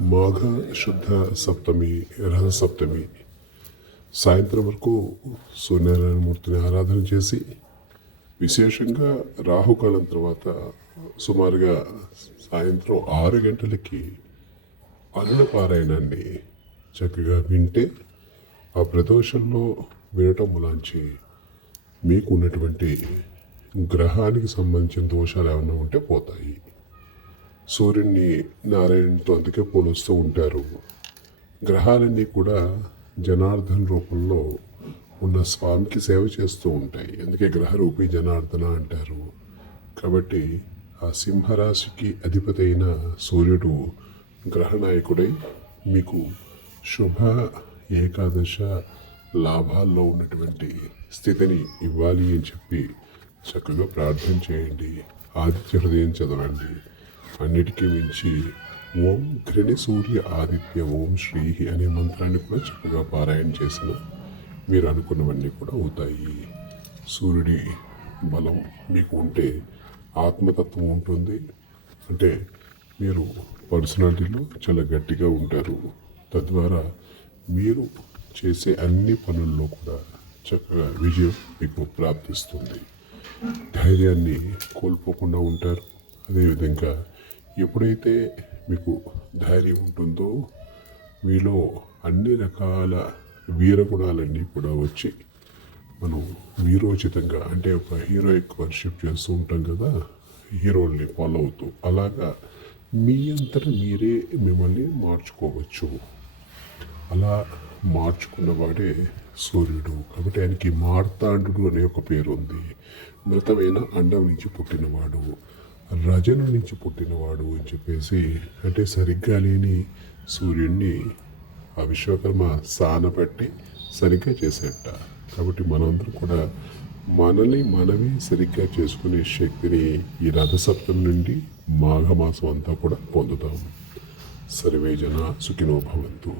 మాఘ శుద్ధ సప్తమి రథసప్తమి సాయంత్రం వరకు సూర్యనారాయణమూర్తిని ఆరాధన చేసి విశేషంగా రాహుకాలం తర్వాత సుమారుగా సాయంత్రం 6 గంటలకి అరుణ పారాయణాన్ని చక్కగా వింటే ఆ ప్రదోషంలో వినటం మూలాంచి మీకు ఉన్నటువంటి గ్రహానికి సంబంధించిన దోషాలు ఏమైనా ఉంటే పోతాయి. సూర్యుడిని నారాయణతో అందుకే పోలుస్తూ ఉంటారు. గ్రహాలన్నీ కూడా జనార్దన్ రూపంలో ఉన్న స్వామికి సేవ చేస్తూ ఉంటాయి. అందుకే గ్రహరూపి జనార్దన అంటారు. కాబట్టి ఆ సింహరాశికి అధిపతి అయిన సూర్యుడు గ్రహనాయకుడై మీకు శుభ ఏకాదశ లాభాల్లో ఉన్నటువంటి స్థితిని ఇవ్వాలి అని చెప్పి చక్కగా ప్రార్థన చేయండి. ఆదిత్య హృదయం చదవండి. అన్నిటికీ మించి ఓం ఘృణి సూర్య ఆదిత్య ఓం శ్రీ అనే మంత్రాన్ని కూడా చక్కగా పారాయణ చేసిన మీరు అనుకున్నవన్నీ కూడా అవుతాయి. సూర్యుడి బలం మీకు ఉంటే ఆత్మతత్వం ఉంటుంది. అంటే మీరు పర్సనాలిటీలో చాలా గట్టిగా ఉంటారు. తద్వారా మీరు చేసే అన్ని పనుల్లో కూడా చక్కగా విజయం మీకు ప్రాప్తిస్తుంది. ధైర్యాన్ని కోల్పోకుండా ఉంటారు. అదేవిధంగా ఎప్పుడైతే మీకు ధైర్యం ఉంటుందో మీలో అన్ని రకాల వీరగుణాలన్నీ కూడా వచ్చి మనం వీరోచితంగా అంటే ఒక హీరోయిక్ వర్షిప్ చేస్తూ ఉంటాం కదా, హీరోల్ని ఫాలో అవుతూ అలాగా మీ అంతటా మీరే మిమ్మల్ని మార్చుకోవచ్చు. అలా మార్చుకున్నవాడే సూర్యుడు. కాబట్టి ఆయనకి మార్తాండు అనే ఒక పేరు ఉంది. మృతమైన అండం నుంచి పుట్టినవాడు, రజను నుంచి పుట్టినవాడు అని చెప్పేసి, అంటే సరిగ్గా లేని సూర్యుడిని ఆ విశ్వకర్మ సానబట్టి సరిగ్గా చేసేట. కాబట్టి మనందరం కూడా మనమే సరిగ్గా చేసుకునే శక్తిని ఈ రథసప్తమి నుండి మాఘమాసం అంతా కూడా పొందుతాం. సర్వే జన సుఖినో భవంతు.